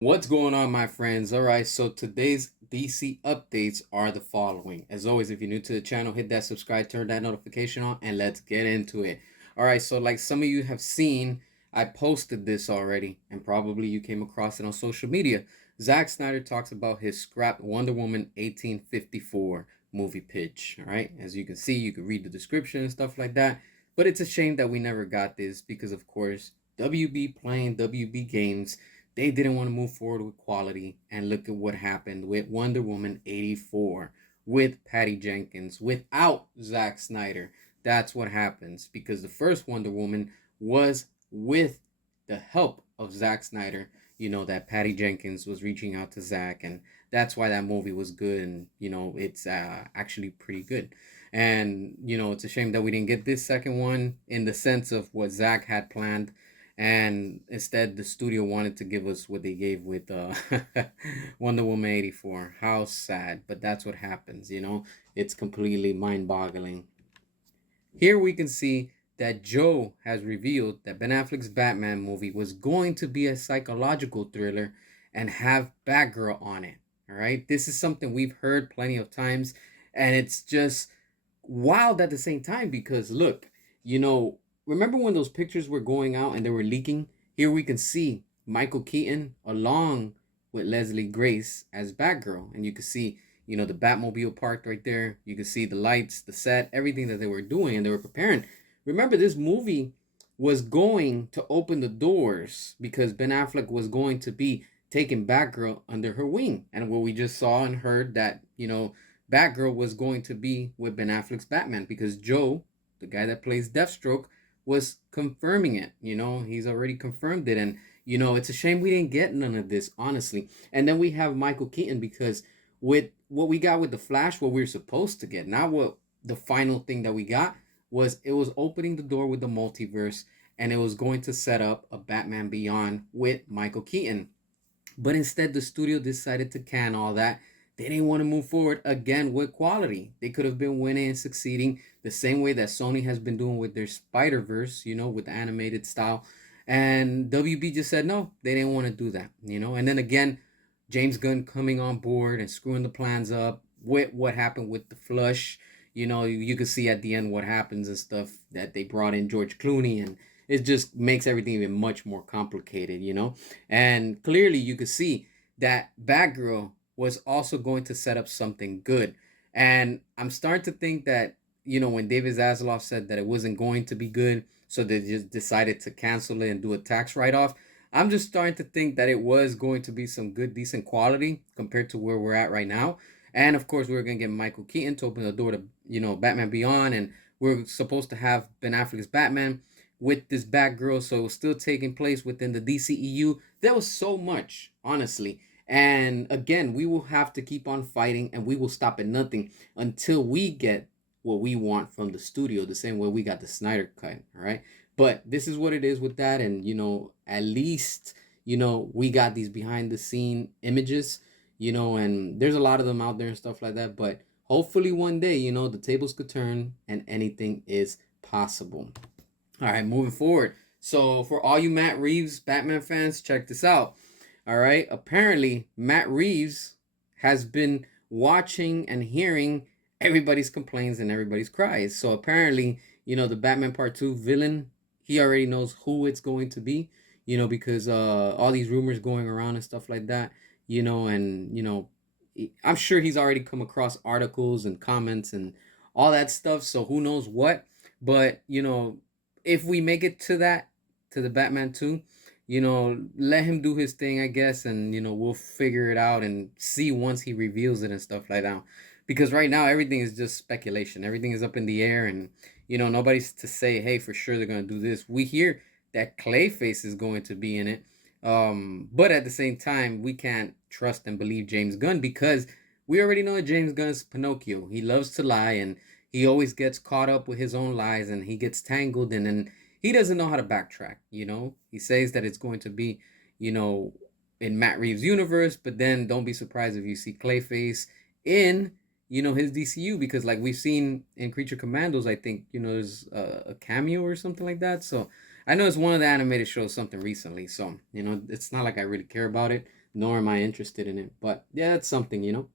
What's going on, my friends? All right, so today's DC updates are the following. As always, if you're new to the channel, hit that subscribe, turn that notification on, and let's get into it. All right, so like some of you have seen, I posted this already, and probably you came across it on social media. Zack Snyder talks about his scrapped Wonder Woman 1854 movie pitch. All right, as you can see, you can read the description and stuff like that. But it's a shame that we never got this because, of course, WB playing WB games, they didn't want to move forward with quality, and look at what happened with Wonder Woman 84 with Patty Jenkins without Zack Snyder. That's what happens because the first Wonder Woman was with the help of Zack Snyder. You know that Patty Jenkins was reaching out to Zack, and that's why that movie was good, and it's actually pretty good. And it's a shame that we didn't get this second one in the sense of what Zack had planned, and instead the studio wanted to give us what they gave with Wonder Woman 84. How sad, but that's what happens. It's completely mind-boggling. Here we can see that Joe has revealed that Ben Affleck's Batman movie was going to be a psychological thriller and have Batgirl on it. All right, this is something we've heard plenty of times, and it's just wild at the same time because look, remember when those pictures were going out and they were leaking? Here we can see Michael Keaton along with Leslie Grace as Batgirl, and you can see the Batmobile parked right there. You can see the lights, the set, everything that they were doing, and they were preparing. Remember, this movie was going to open the doors because Ben Affleck was going to be taking Batgirl under her wing. And what we just saw and heard that, Batgirl was going to be with Ben Affleck's Batman because Joe, the guy that plays Deathstroke, was confirming it. He's already confirmed it. And, it's a shame we didn't get none of this, honestly. And then we have Michael Keaton because with what we got with the Flash, what we were supposed to get, not what the final thing that we got was, it was opening the door with the multiverse, and it was going to set up a Batman Beyond with Michael Keaton. But instead, the studio decided to can all that. They didn't want to move forward again with quality. They could have been winning and succeeding the same way that Sony has been doing with their Spider Verse, with the animated style. And WB just said no, they didn't want to do that. And then again, James Gunn coming on board and screwing the plans up with what happened with the Flush. You could see at the end what happens and stuff, that they brought in George Clooney, and it just makes everything even much more complicated. And clearly you could see that Batgirl was also going to set up something good. And I'm starting to think that, when David Zaslav said that it wasn't going to be good, so they just decided to cancel it and do a tax write-off, I'm just starting to think that it was going to be some good, decent quality compared to where we're at right now. And of course, we are going to get Michael Keaton to open the door to, Batman Beyond. And we're supposed to have Ben Affleck's Batman with this Batgirl. So it was still taking place within the DCEU. There was so much, honestly. And again, we will have to keep on fighting, and we will stop at nothing until we get what we want from the studio, the same way we got the Snyder cut. All right. But this is what it is with that. And, at least, we got these behind the scene images, and there's a lot of them out there and stuff like that. But hopefully one day, the tables could turn and anything is possible. All right, moving forward. So for all you Matt Reeves Batman fans, check this out. All right, apparently Matt Reeves has been watching and hearing everybody's complaints and everybody's cries. So apparently, the Batman Part 2 villain, he already knows who it's going to be, because all these rumors going around and stuff like that, and I'm sure he's already come across articles and comments and all that stuff. So who knows what? But if we make it to that, to the Batman 2, let him do his thing, I guess, and we'll figure it out and see once he reveals it and stuff like that. Because right now everything is just speculation. Everything is up in the air, and nobody's to say, hey, for sure they're gonna do this. We hear that Clayface is going to be in it, but at the same time, we can't trust and believe James Gunn because we already know that James Gunn's Pinocchio. He loves to lie, and he always gets caught up with his own lies, and he gets tangled in, and he doesn't know how to backtrack. He says that it's going to be, you know, in Matt Reeves' universe, but then don't be surprised if you see Clayface in, his DCU, because like we've seen in Creature Commandos, I think, there's a cameo or something like that. So I know it's one of the animated shows, something recently. So, it's not like I really care about it. nor am I interested in it. But yeah, that's something, you know.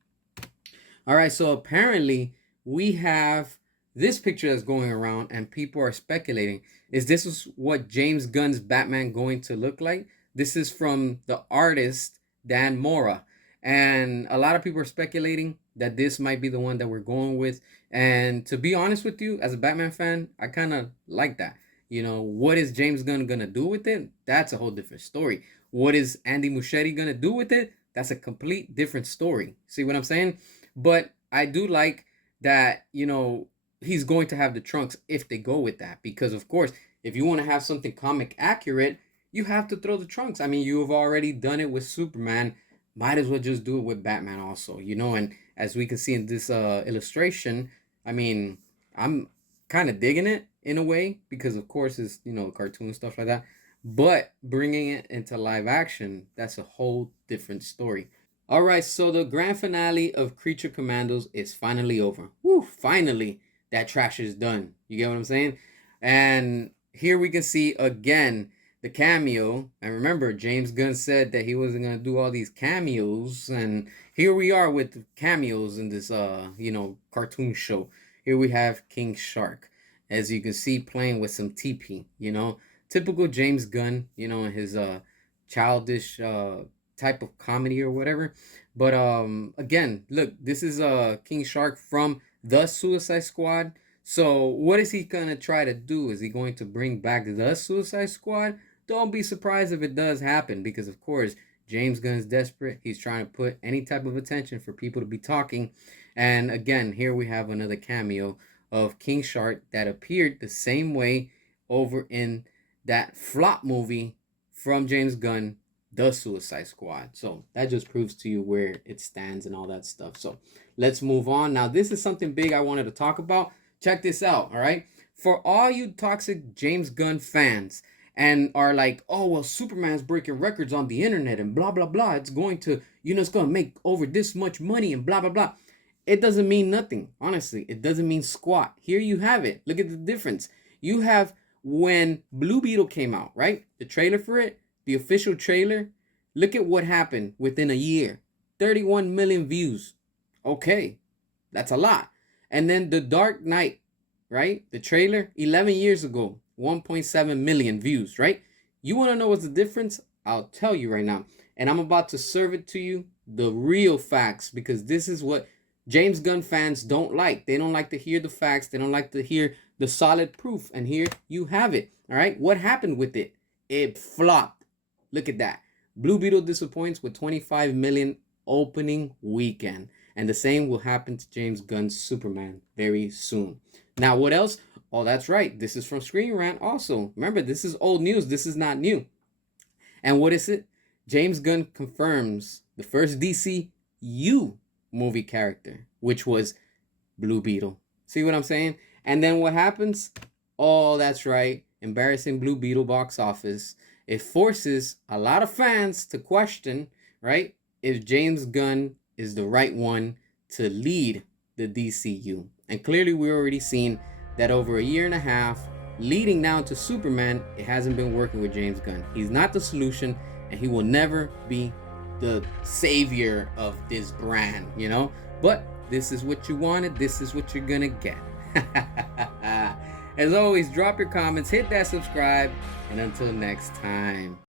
All right, so apparently we have this picture that's going around, and people are speculating: is this is what James Gunn's Batman going to look like? This is from the artist Dan Mora, and a lot of people are speculating that this might be the one that we're going with. And to be honest with you, as a Batman fan, I kind of like that. You know, what is James Gunn gonna do with it? That's a whole different story. What is Andy Muschietti gonna do with it? That's a complete different story. See what I'm saying? But I do like that, you know, he's going to have the trunks if they go with that. Because, of course, if you want to have something comic accurate, you have to throw the trunks. I mean, you have already done it with Superman. Might as well just do it with Batman also, you know? And as we can see in this illustration, I mean, I'm kind of digging it in a way because, of course, it's, you know, cartoon stuff like that. But bringing it into live action, that's a whole different story. All right, so the grand finale of Creature Commandos is finally over. Woo, finally, that trash is done. You get what I'm saying? And here we can see again the cameo. And remember, James Gunn said that he wasn't gonna do all these cameos, and here we are with cameos in this you know, cartoon show. Here we have King Shark, as you can see, playing with some TP. You know, typical James Gunn. You know, his childish type of comedy or whatever. But again, look, this is King Shark from the Suicide Squad. So what is he gonna try to do? Is he going to bring back the Suicide Squad? Don't be surprised if it does happen, because of course James Gunn is desperate. He's trying to put any type of attention for people to be talking. And again, here we have another cameo of King Shark that appeared the same way over in that flop movie from James Gunn, the Suicide Squad. So that just proves to you where it stands and all that stuff. So let's move on. Now, this is something big I wanted to talk about. Check this out, all right? For all you toxic James Gunn fans and are like, oh, well, Superman's breaking records on the internet and blah, blah, blah. It's going to, you know, it's going to make over this much money and blah, blah, blah. It doesn't mean nothing. Honestly, it doesn't mean squat. Here you have it. Look at the difference. You have when Blue Beetle came out, right? The trailer for it, the official trailer. Look at what happened within a year. 31 million views. Okay, that's a lot. And then The Dark Knight, right? The trailer, 11 years ago, 1.7 million views, right? You want to know what's the difference? I'll tell you right now. And I'm about to serve it to you, the real facts, because this is what James Gunn fans don't like. They don't like to hear the facts. They don't like to hear the solid proof. And here you have it. All right. What happened with it? It flopped. Look at that. Blue Beetle disappoints with 25 million opening weekend. And the same will happen to James Gunn's Superman very soon. Now, what else? Oh, that's right. This is from Screen Rant also. Remember, this is old news. This is not new. And what is it? James Gunn confirms the first DCU movie character, which was Blue Beetle. See what I'm saying? And then what happens? Oh, that's right. Embarrassing Blue Beetle box office. It forces a lot of fans to question, right, if James Gunn is the right one to lead the DCU. And clearly we've already seen that over a year and a half, leading now to Superman, it hasn't been working with James Gunn. He's not the solution, and he will never be the savior of this brand, you know? But this is what you wanted. This is what you're gonna get. As always, drop your comments, hit that subscribe, and until next time.